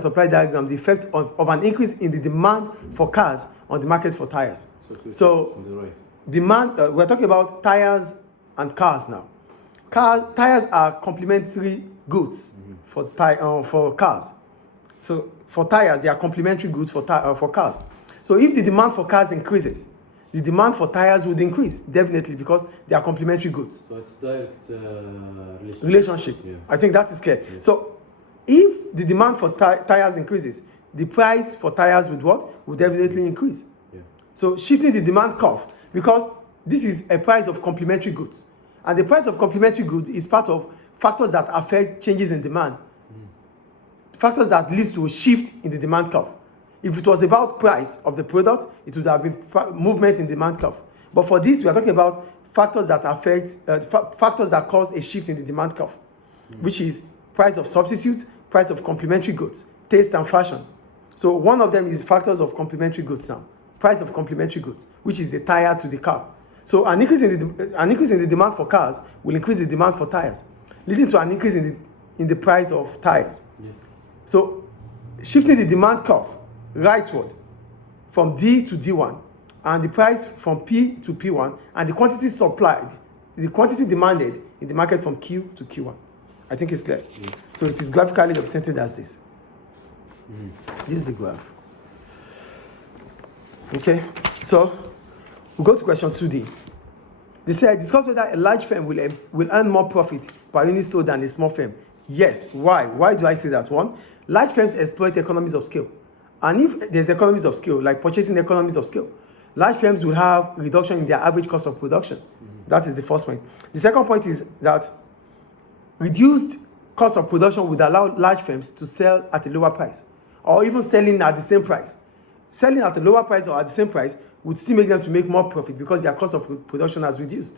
supply diagram the effect of an increase in the demand for cars on the market for tires. So on the right. Demand, we're talking about tires and cars now. Tires are complementary goods for cars. So for tires, they are complementary goods for cars. So if the demand for cars increases, the demand for tires would increase, definitely, because they are complementary goods. So it's direct relationship. Yeah. I think that is clear. Yeah. So if the demand for tires increases, the price for tires would definitely increase. Yeah. So shifting the demand curve, because this is a price of complementary goods. And the price of complementary goods is part of factors that affect changes in demand. Factors that leads to a shift in the demand curve. If it was about price of the product, it would have been movement in demand curve. But for this, we are talking about factors that affect, factors that cause a shift in the demand curve, which is price of substitutes, price of complementary goods, taste and fashion. So one of them is factors of complementary goods now. Price of complementary goods, which is the tire to the car. So an increase in the demand for cars will increase the demand for tires, leading to an increase in the price of tires. Yes. So shifting the demand curve rightward from D to D1, and the price from P to P1, and the quantity supplied, the quantity demanded in the market from Q to Q1. I think it's clear. Yes. So it is graphically represented as this. This is the graph. Okay, so we go to question 2D. They say, discuss whether a large firm will earn more profit per unit sold than a small firm. Yes. Why? Why do I say that? One, large firms exploit economies of scale. And if there's economies of scale, like purchasing economies of scale, large firms will have a reduction in their average cost of production. That is the first point. The second point is that reduced cost of production would allow large firms to sell at a lower price, or even selling at the same price. Selling at a lower price or at the same price would still make them to make more profit because their cost of production has reduced.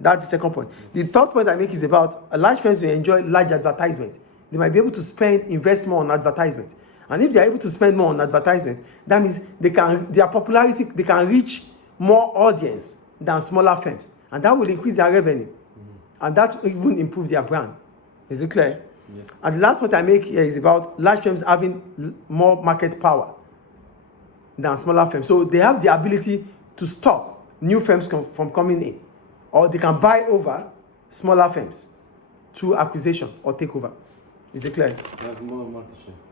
That's the second point. The third point I make is about large firms will enjoy large advertisement. They might be able to invest more on advertisement. And if they are able to spend more on advertisement, that means their popularity, they can reach more audience than smaller firms. And that will increase their revenue. And that will even improve their brand. Is it clear? Yes. And the last point I make here is about large firms having more market power than smaller firms. So they have the ability to stop new firms from coming in, or they can buy over smaller firms through acquisition or takeover. Is it clear? I have more market share.